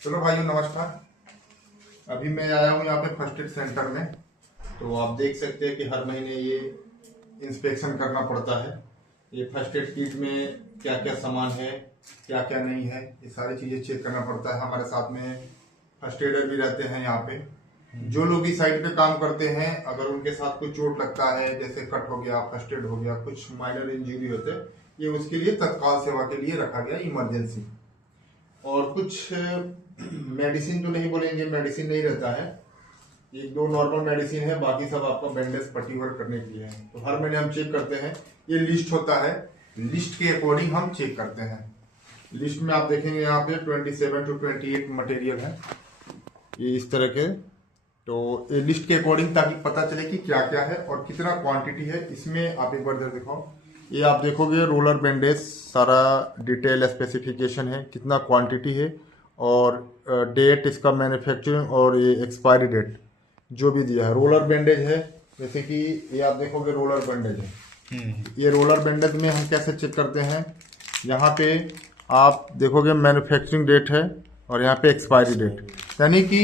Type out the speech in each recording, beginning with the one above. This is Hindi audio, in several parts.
चलो भाइयों, नमस्कार। अभी मैं आया हूँ यहाँ पे फर्स्ट एड सेंटर में। तो आप देख सकते हैं कि हर महीने ये इंस्पेक्शन करना पड़ता है। ये फर्स्ट एड किट में क्या क्या सामान है, क्या क्या नहीं है, ये सारी चीज़ें चेक करना पड़ता है। हमारे साथ में फर्स्ट एडर भी रहते हैं यहाँ पे। जो लोग इस साइड पे काम करते हैं, अगर उनके साथ कुछ चोट लगता है, जैसे कट हो गया, फर्स्ट एड हो गया, कुछ माइनर इंजरी होते हैं, ये उसके लिए तत्काल सेवा के लिए रखा गया, इमरजेंसी। और कुछ मेडिसिन तो नहीं बोलेंगे, मेडिसिन नहीं रहता है। एक दो नॉर्मल मेडिसिन है, बाकी सब आपका बैंडेज पट्टी वर्क करने के लिए है। तो हर महीने हम चेक करते हैं। ये लिस्ट होता है, लिस्ट के अकॉर्डिंग हम चेक करते हैं। लिस्ट में आप देखेंगे यहाँ पे 27 to 28 मटेरियल है, ये इस तरह के। तो ये लिस्ट के अकॉर्डिंग, ताकि पता चले कि क्या क्या है और कितना क्वांटिटी है। इसमें आप एक बार इधर दिखाओ, ये आप देखोगे रोलर बैंडेज, सारा डिटेल स्पेसिफिकेशन है, कितना क्वांटिटी है और डेट इसका मैन्युफैक्चरिंग और ये एक्सपायरी डेट जो भी दिया है। रोलर बैंडेज है, जैसे कि ये आप देखोगे रोलर बैंडेज है। ये रोलर बैंडेज में हम कैसे चेक करते हैं, यहाँ पे आप देखोगे मैन्युफैक्चरिंग डेट है और यहाँ पे एक्सपायरी डेट, यानी कि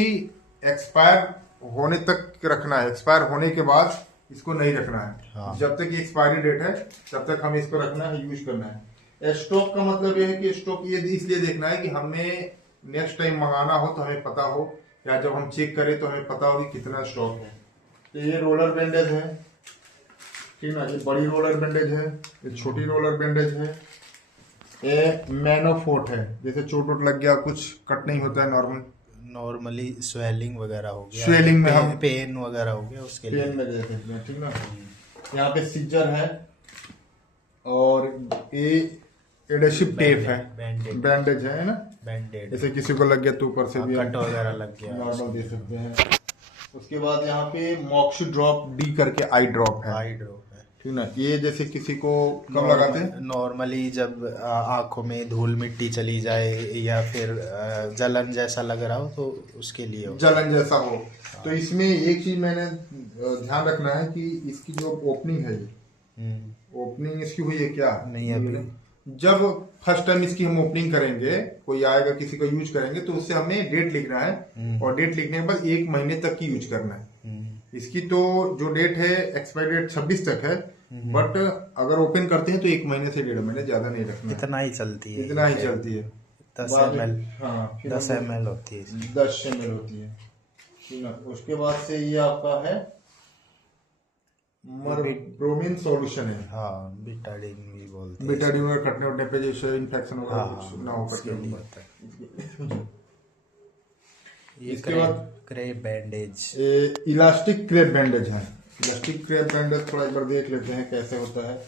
एक्सपायर होने तक रखना है। एक्सपायर होने के बाद इसको नहीं रखना है। हाँ। जब तक ये एक्सपायरी डेट है तब तक हमें इसको रखना है, यूज करना है। स्टॉक का मतलब ये है कि स्टॉक ये इसलिए देखना है कि हमें नेक्स्ट टाइम मंगाना हो तो हमें पता हो, या जब हम चेक करें तो हमें पता हो कि कितना स्टॉक है। तो ये रोलर बैंडेज है, ठीक ना। ये बड़ी रोलर बैंडेज है, ये छोटी रोलर बैंडेज है। ये मैनोफोर्ट है, जैसे चोट वोट लग गया, कुछ कट नहीं होता है नॉर्मली स्वेलिंग वगैरह हो गया, स्वेलिंग में हम पेन वगैरह हो गया, उसके लिए पेन में दे देते हैं, ठीक ना। यहाँ पे सिजर है और ये एडेसिव टेप है, बैंडेज है ना। बैंडेड, जैसे किसी को लग गया तो ऊपर से भी कट वगैरह लग गया नॉर्मल दे सकते हैं। उसके बाद यहाँ पे मॉक्सी ड्रॉप डी करके आई ड्रॉप है, आई ड्रॉप है, ठीक ना। ये जैसे किसी को कब लगाते हैं, नॉर्मली जब आंखों में धूल मिट्टी चली जाए या फिर जलन जैसा लग रहा हो तो उसके लिए हो। जलन जैसा हो। तो इसमें एक चीज मैंने ध्यान रखना है कि इसकी जो ओपनिंग है, ओपनिंग इसकी हुई है क्या नहीं अभी। जब फर्स्ट टाइम इसकी हम ओपनिंग करेंगे, कोई आएगा किसी का यूज करेंगे, तो उससे हमें डेट लिखना है और डेट लिखने के बाद 1 महीने तक की यूज करना है। इसकी तो जो डेट है एक्सपायरी डेट 26 तक है, बट अगर ओपन करते हैं तो 1 महीने से 1.5 महीने, ज्यादा नहीं रखना। इतना ही चलती है, इतना ही चलती है। 10 ml, हाँ, 10 ml होती है इसमें। 10 ml होती है, ठीक है। उसके बाद से ये आपका है ब्रोमीन सॉल्यूशन है। हाँ, बीटाडीन भी बोलते हैं। बीटाडीन वगैरह कटने उठने पे जैसे इन्फेक्शन वगैरह हाँ, कुछ ना हो उसके लिए होता है। ये इसके बाद crepe bandage, elastic crepe bandage है। इलास्टिक क्रेप बैंडेज थोड़ा एक बार देख लेते हैं कैसे होता है।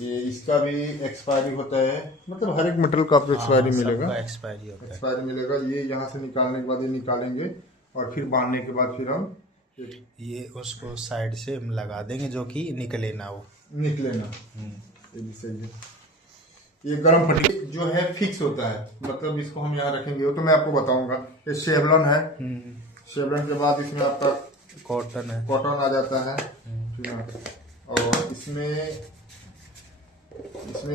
ये इसका भी एक्सपायरी होता है, मतलब हर एक मटेरियल का आपको एक्सपायरी मिलेगा, एक्सपायरी होता है। एक्सपायरी मिलेगा। ये यहाँ से निकालने के बाद ये निकालेंगे और फिर बांधने के बाद फिर हम ये उसको साइड से हम लगा देंगे जो कि निकले ना वो, निकले ना। ये भी सही है। ये गर्म पट्टी जो है फिक्स होता है, मतलब इसको हम यहाँ रखेंगे, वो तो मैं आपको बताऊंगा। ये शेवलॉन है, शेवलॉन के बाद इसमें आपका कॉटन है, कॉटन आ जाता है, ठीक है। और इसमें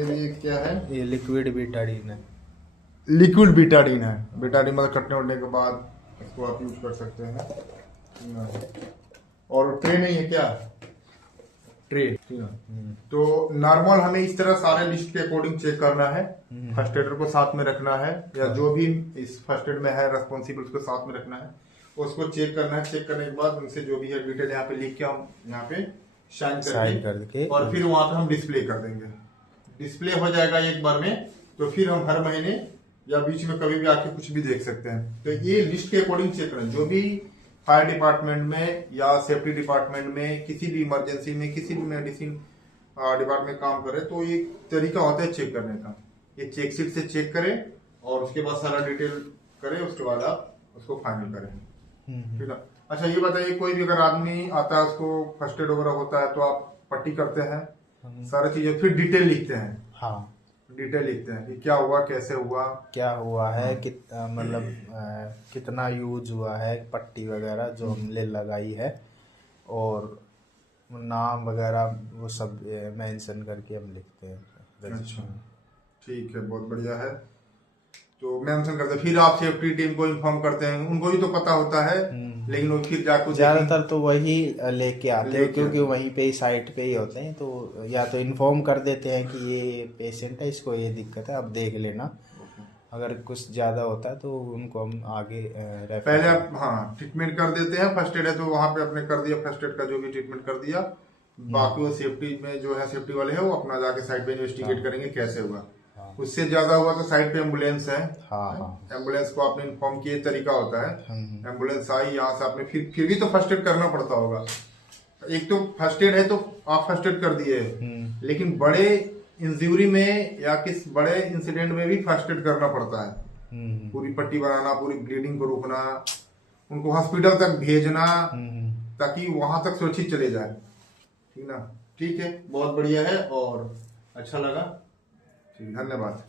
भी क्या है, ये लिक्विड बीटाडीन है। लिक्विड बीटाडीन है। बीटाडीन मतलब कटने उठने के बाद इसको आप यूज कर सकते हैं। और ट्रे नहीं है क्या, ट्रे, ठीक है। तो नॉर्मल हमें इस तरह सारे लिस्ट के अकॉर्डिंग चेक करना है। फर्स्ट एडर को साथ में रखना है, या जो भी इस फर्स्ट एड में है रेस्पॉन्सिबल उसको साथ में रखना है, उसको चेक करना है। चेक करने के बाद उनसे जो भी है डिटेल यहाँ पे लिख के हम यहाँ पे साइन करके और फिर वहां पे हम डिस्प्ले कर देंगे। डिस्प्ले हो जाएगा एक बार में, तो फिर हम हर महीने या बीच में कभी भी आके कुछ भी देख सकते हैं। तो ये लिस्ट के अकॉर्डिंग चेक करें। जो भी फायर डिपार्टमेंट में या सेफ्टी डिपार्टमेंट में, किसी भी इमरजेंसी में, किसी भी मेडिसिन डिपार्टमेंट में काम करे, तो ये तरीका होता है चेक करने का। ये चेक शीट से चेक करें और उसके बाद सारा डिटेल करें, उसके बाद आप उसको फाइनल करें, ठीक है। अच्छा ये बताइए, कोई भी अगर आदमी आता है, उसको फर्स्ट एड वगैरह होता है, तो आप पट्टी करते हैं, सारी चीजें, फिर डिटेल लिखते हैं। हाँ, डिटेल लिखते हैं कि क्या हुआ, कैसे हुआ, क्या हुआ है, मतलब कितना यूज हुआ है, पट्टी वगैरह जो हमने लगाई है, और नाम वगैरह वो सब मेंशन करके हम लिखते हैं। अच्छा, ठीक है, बहुत बढ़िया है। तो मेंशन करते हैं, फिर आप सेफ्टी टीम को इन्फॉर्म करते हैं, उनको भी तो पता होता है, लेकिन वो फिर जाकर ज्यादातर तो वही लेके आते हैं, क्योंकि आते वहीं पे ही साइट पे ही होते हैं, तो या तो इन्फॉर्म कर देते हैं कि ये पेशेंट है, इसको ये दिक्कत है, आप देख लेना। अगर कुछ ज्यादा होता है तो उनको हम आगे रेफर पहले आप हाँ ट्रीटमेंट कर देते हैं, फर्स्ट एड है तो वहां पे आपने कर दिया, फर्स्ट एड का जो भी ट्रीटमेंट कर दिया, बाकी वो सेफ्टी में जो है सेफ्टी वाले हैं वो अपना जाके साइड पे इन्वेस्टिगेट करेंगे कैसे हुआ। उससे ज्यादा हुआ तो साइड पे एम्बुलेंस है, एम्बुलेंस को आपने इन्फॉर्म किए, तरीका होता है, एम्बुलेंस आई यहाँ से आपने फिर भी तो फर्स्ट एड करना पड़ता होगा। एक तो फर्स्ट एड है तो आप फर्स्ट एड कर दिए, लेकिन बड़े इंजरी में या किस बड़े इंसिडेंट में भी फर्स्ट एड करना पड़ता है, पूरी पट्टी बनाना, पूरी ब्लीडिंग को रोकना, उनको हॉस्पिटल तक भेजना ताकि वहां तक सुरक्षित चले जाए, ठीक ना। ठीक है, बहुत बढ़िया है और अच्छा लगा, ठीक, धन्यवाद।